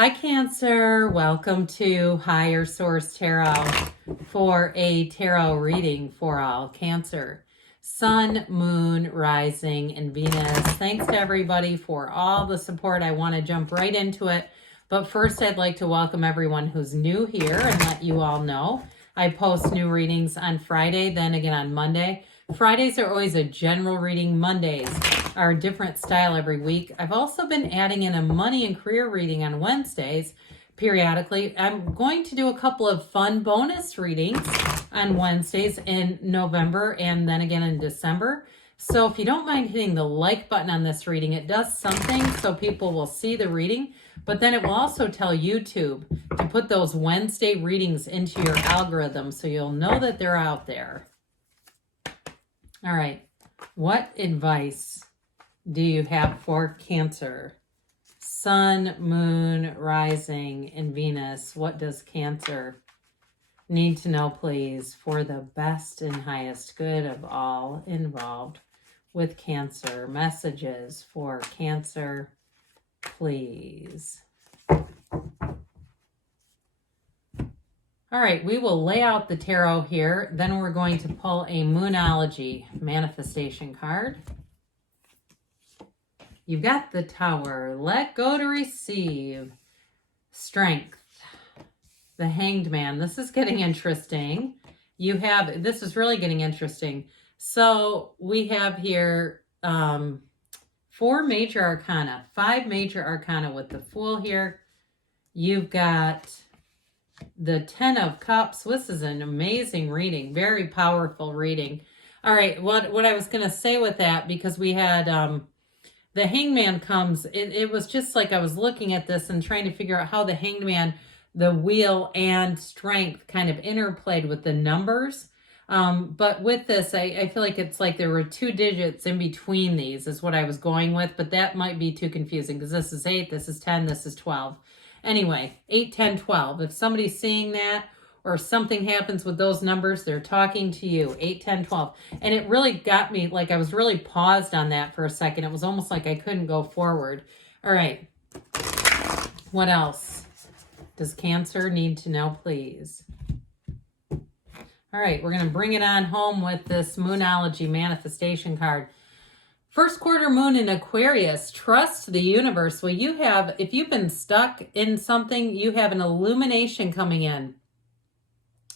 Hi, Cancer. Welcome to Higher Source Tarot for a tarot reading for all Cancer. Sun, Moon, Rising, and Venus. Thanks to everybody for all the support. I want to jump right into it. But first, I'd like to welcome everyone who's new here and let you all know I post new readings on Friday, then again on Monday. Fridays are always a general reading. Mondays are a different style every week. I've also been adding in a money and career reading on Wednesdays periodically. I'm going to do a couple of fun bonus readings on Wednesdays in November and then again in December. So if you don't mind hitting the like button on this reading, it does something so people will see the reading, but then it will also tell YouTube to put those Wednesday readings into your algorithm so you'll know that they're out there. All right, what advice do you have for Cancer? Sun, Moon, Rising, and Venus. What does Cancer need to know, please, for the best and highest good of all involved with Cancer? Messages for Cancer, please. All right, we will lay out the tarot here. Then we're going to pull a Moonology manifestation card. You've got the Tower. Let go to receive. Strength. The Hanged Man. This is getting interesting. This is really getting interesting. So we have here 4 major arcana, 5 major arcana with the Fool here. You've got the 10 of Cups. This is an amazing reading, very powerful reading. All right, what I was going to say with that, because we had the Hangman comes, it was just like I was looking at this and trying to figure out how the Hangman, the Wheel, and Strength kind of interplayed with the numbers. But with this, I feel like it's like there were 2 digits in between these is what I was going with, but that might be too confusing because this is 8, this is 10, this is 12. Anyway, 8, 10, 12. If somebody's seeing that or something happens with those numbers, they're talking to you. 8, 10, 12. And it really got me, like I was really paused on that for a second. It was almost like I couldn't go forward. All right. What else does Cancer need to know, please? All right, we're going to bring it on home with this Moonology manifestation card. First quarter moon in Aquarius, trust the universe. Well, if you've been stuck in something, you have an illumination coming in.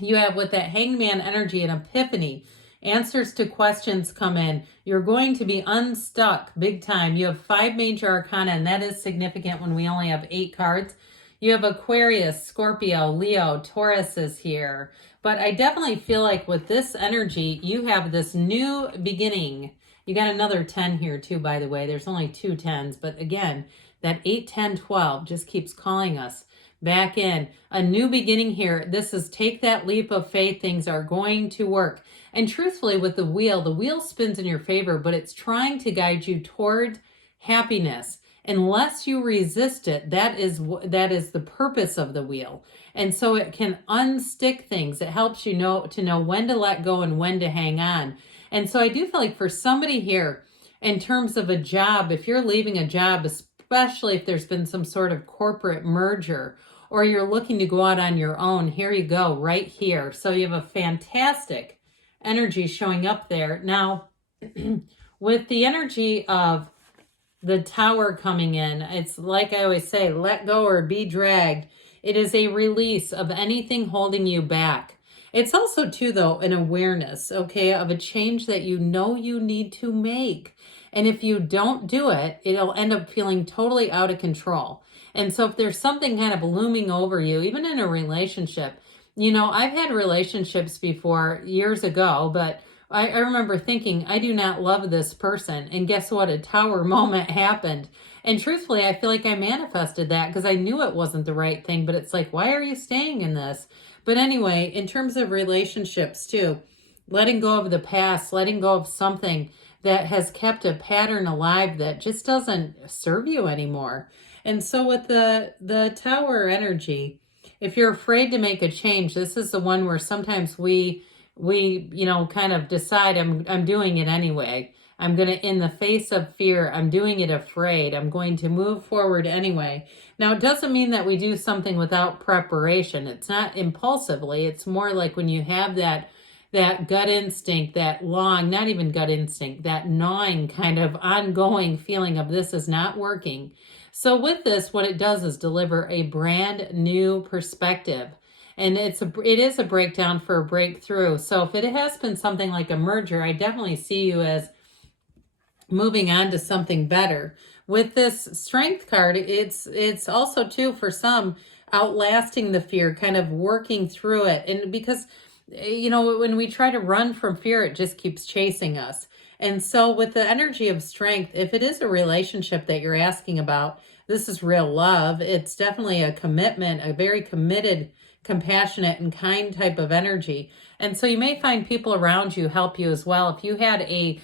You have, with that Hangman energy, an epiphany. Answers to questions come in. You're going to be unstuck big time. You have 5 major arcana, and that is significant when we only have 8 cards. You have Aquarius, Scorpio, Leo, Taurus is here. But I definitely feel like with this energy, you have this new beginning. You got another 10 here too, by the way. There's only 2 10s. But again, that 8, 10, 12 just keeps calling us back in. A new beginning here. This is take that leap of faith. Things are going to work. And truthfully, with the wheel spins in your favor, but it's trying to guide you toward happiness. Unless you resist it, that is the purpose of the wheel. And so it can unstick things. It helps you to know when to let go and when to hang on. And so I do feel like for somebody here, in terms of a job, if you're leaving a job, especially if there's been some sort of corporate merger, or you're looking to go out on your own, here you go, right here. So you have a fantastic energy showing up there. Now, with the energy of the Tower coming in, it's like I always say, let go or be dragged. It is a release of anything holding you back. It's also, too, though, an awareness, okay, of a change that you know you need to make. And if you don't do it, it'll end up feeling totally out of control. And so if there's something kind of looming over you, even in a relationship, I've had relationships before years ago, but I remember thinking, I do not love this person. And guess what? A Tower moment happened. And truthfully, I feel like I manifested that because I knew it wasn't the right thing. But it's like, why are you staying in this? But anyway, in terms of relationships too, letting go of the past, letting go of something that has kept a pattern alive that just doesn't serve you anymore. And so with the Tower energy, if you're afraid to make a change, this is the one where sometimes we kind of decide I'm doing it anyway. I'm going to, in the face of fear, I'm doing it afraid. I'm going to move forward anyway. Now, it doesn't mean that we do something without preparation. It's not impulsively. It's more like when you have that gut instinct, that long, not even gut instinct, that gnawing kind of ongoing feeling of this is not working. So with this, what it does is deliver a brand new perspective. And it is a breakdown for a breakthrough. So if it has been something like a merger, I definitely see you as moving on to something better. With this strength card, it's also too, for some, outlasting the fear, kind of working through it. And because, when we try to run from fear, it just keeps chasing us. And so with the energy of strength, if it is a relationship that you're asking about, this is real love. It's definitely a commitment, a very committed, compassionate, and kind type of energy. And so you may find people around you help you as well. If you had a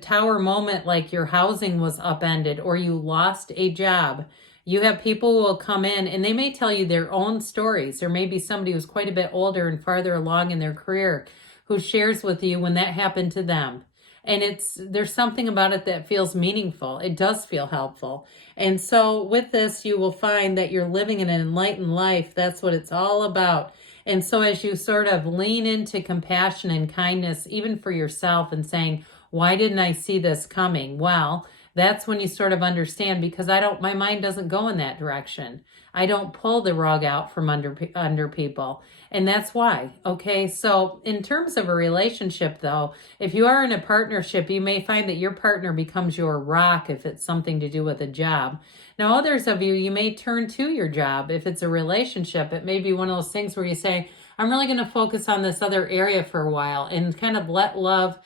tower moment, like your housing was upended or you lost a job, you have people who will come in and they may tell you their own stories. There may be somebody who's quite a bit older and farther along in their career who shares with you when that happened to them. And there's something about it that feels meaningful. It does feel helpful. And so with this, you will find that you're living an enlightened life. That's what it's all about. And so as you sort of lean into compassion and kindness, even for yourself, and saying, why didn't I see this coming? Well, that's when you sort of understand, because my mind doesn't go in that direction. I don't pull the rug out from under people. And that's why. Okay. So in terms of a relationship though, if you are in a partnership, you may find that your partner becomes your rock if it's something to do with a job. Now, others of you may turn to your job. If it's a relationship, it may be one of those things where you say, I'm really going to focus on this other area for a while and kind of let love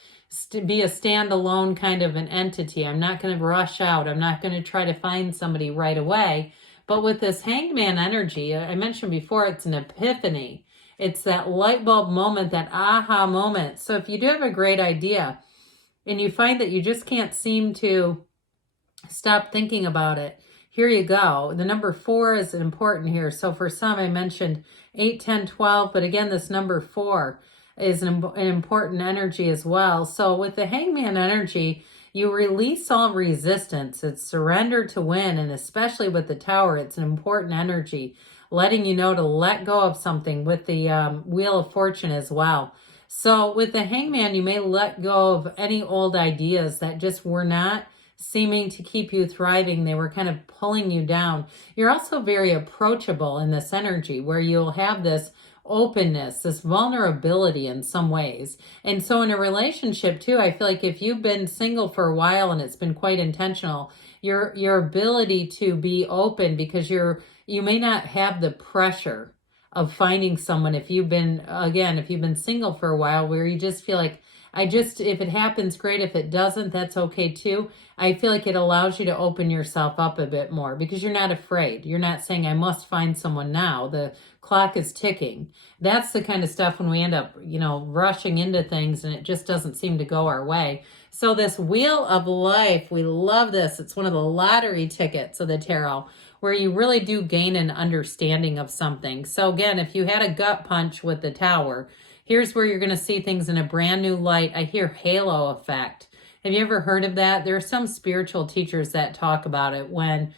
be a standalone kind of an entity. I'm not going to rush out. I'm not going to try to find somebody right away. But with this Hanged Man energy, I mentioned before, it's an epiphany. It's that light bulb moment, that aha moment. So if you do have a great idea and you find that you just can't seem to stop thinking about it, here you go. The number 4 is important here. So for some, I mentioned 8, 10, 12, but again, this number 4 is an important energy as well. So with the Hangman energy, you release all resistance. It's surrender to win. And especially with the Tower, it's an important energy, letting you know to let go of something, with the Wheel of Fortune as well. So with the Hangman, you may let go of any old ideas that just were not seeming to keep you thriving. They were kind of pulling you down. You're also very approachable in this energy, where you'll have this openness, this vulnerability in some ways. And so in a relationship too, I feel like if you've been single for a while and it's been quite intentional, your ability to be open, because you may not have the pressure of finding someone if you've been single for a while, where you just feel like, if it happens, great. If it doesn't, that's okay too. I feel like it allows you to open yourself up a bit more, because you're not afraid. You're not saying, I must find someone now. The clock is ticking. That's the kind of stuff when we end up, rushing into things and it just doesn't seem to go our way. So this Wheel of Life, we love this. It's one of the lottery tickets of the tarot, where you really do gain an understanding of something. So again, if you had a gut punch with the Tower, here's where you're going to see things in a brand new light. I hear halo effect. Have you ever heard of that? There are some spiritual teachers that talk about it, when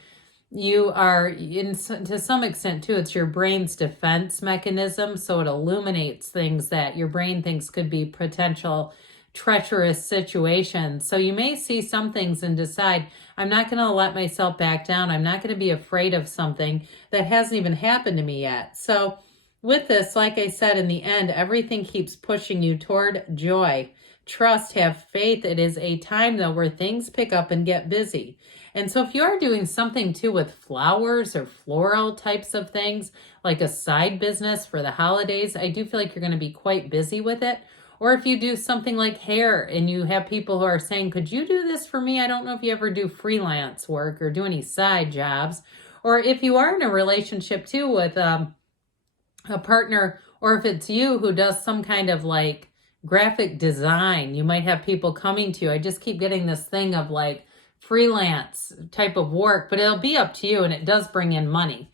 you are, to some extent too, it's your brain's defense mechanism. So it illuminates things that your brain thinks could be potential treacherous situations. So you may see some things and decide, I'm not going to let myself back down. I'm not going to be afraid of something that hasn't even happened to me yet. So with this, like I said, in the end, everything keeps pushing you toward joy. Trust, have faith. It is a time though where things pick up and get busy. And so if you are doing something too with flowers or floral types of things, like a side business for the holidays, I do feel like you're going to be quite busy with it. Or if you do something like hair and you have people who are saying, could you do this for me? I don't know if you ever do freelance work or do any side jobs. Or if you are in a relationship too with a partner, or if it's you who does some kind of like graphic design, you might have people coming to you. I just keep getting this thing of like freelance type of work, but it'll be up to you, and it does bring in money.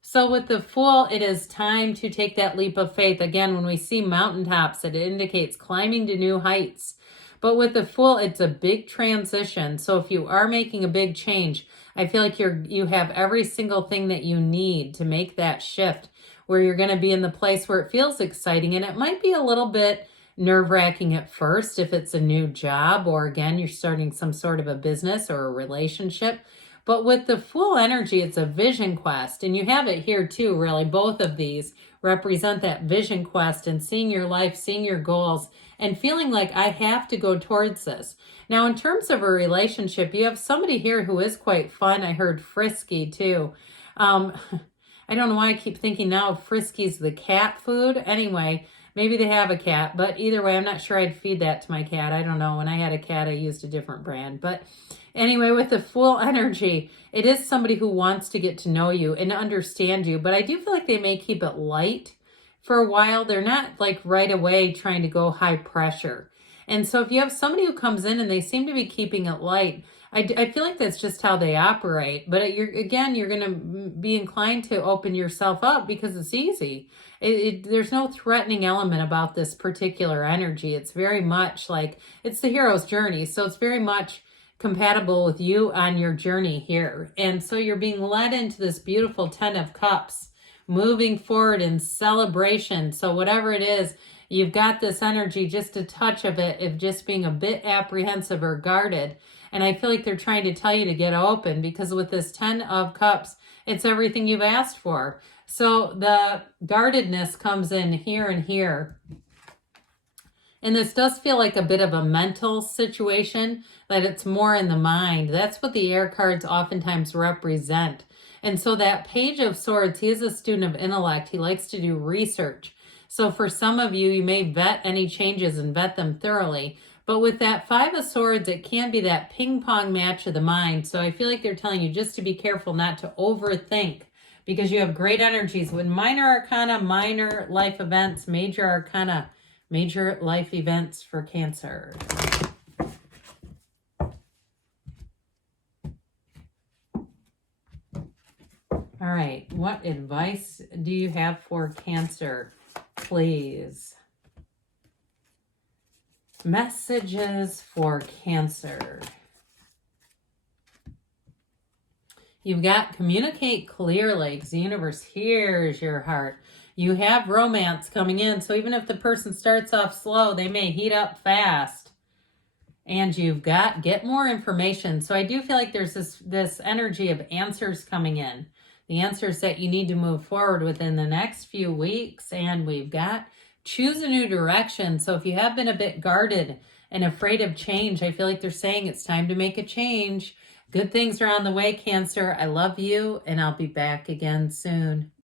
So with the Fool, it is time to take that leap of faith. Again, when we see mountaintops, it indicates climbing to new heights. But with the Fool, it's a big transition. So if you are making a big change, I feel like you have every single thing that you need to make that shift, where you're going to be in the place where it feels exciting. And it might be a little bit nerve-wracking at first if it's a new job, or again, you're starting some sort of a business or a relationship. But with the Fool energy, it's a vision quest. And you have it here too, really. Both of these represent that vision quest and seeing your life, seeing your goals, and feeling like I have to go towards this. Now, in terms of a relationship, you have somebody here who is quite fun. I heard frisky too. I don't know why I keep thinking now Frisky's the cat food. Anyway, maybe they have a cat, but either way, I'm not sure I'd feed that to my cat. I don't know. When I had a cat, I used a different brand. But anyway, with the Fool energy, it is somebody who wants to get to know you and understand you, but I do feel like they may keep it light for a while. They're not like right away trying to go high pressure. And so if you have somebody who comes in and they seem to be keeping it light, I feel like that's just how they operate. But you're going to be inclined to open yourself up because it's easy. There's no threatening element about this particular energy. It's very much like, it's the hero's journey. So it's very much compatible with you on your journey here. And so you're being led into this beautiful 10 of Cups, moving forward in celebration. So whatever it is, you've got this energy, just a touch of it, of just being a bit apprehensive or guarded. And I feel like they're trying to tell you to get open, because with this 10 of Cups, it's everything you've asked for. So the guardedness comes in here and here. And this does feel like a bit of a mental situation, that it's more in the mind. That's what the air cards oftentimes represent. And so that Page of Swords, he is a student of intellect. He likes to do research. So for some of you, you may vet any changes and vet them thoroughly. But with that Five of Swords, it can be that ping pong match of the mind. So I feel like they're telling you just to be careful not to overthink, because you have great energies with minor arcana, minor life events, major arcana, major life events for Cancer. All right, what advice do you have for Cancer, please? Messages for Cancer. You've got communicate clearly, because the universe hears your heart. You have romance coming in, so even if the person starts off slow, they may heat up fast. And you've got get more information. So I do feel like there's this energy of answers coming in. The answers that you need to move forward within the next few weeks. And we've got choose a new direction. So if you have been a bit guarded and afraid of change, I feel like they're saying it's time to make a change. Good things are on the way, Cancer. I love you, and I'll be back again soon.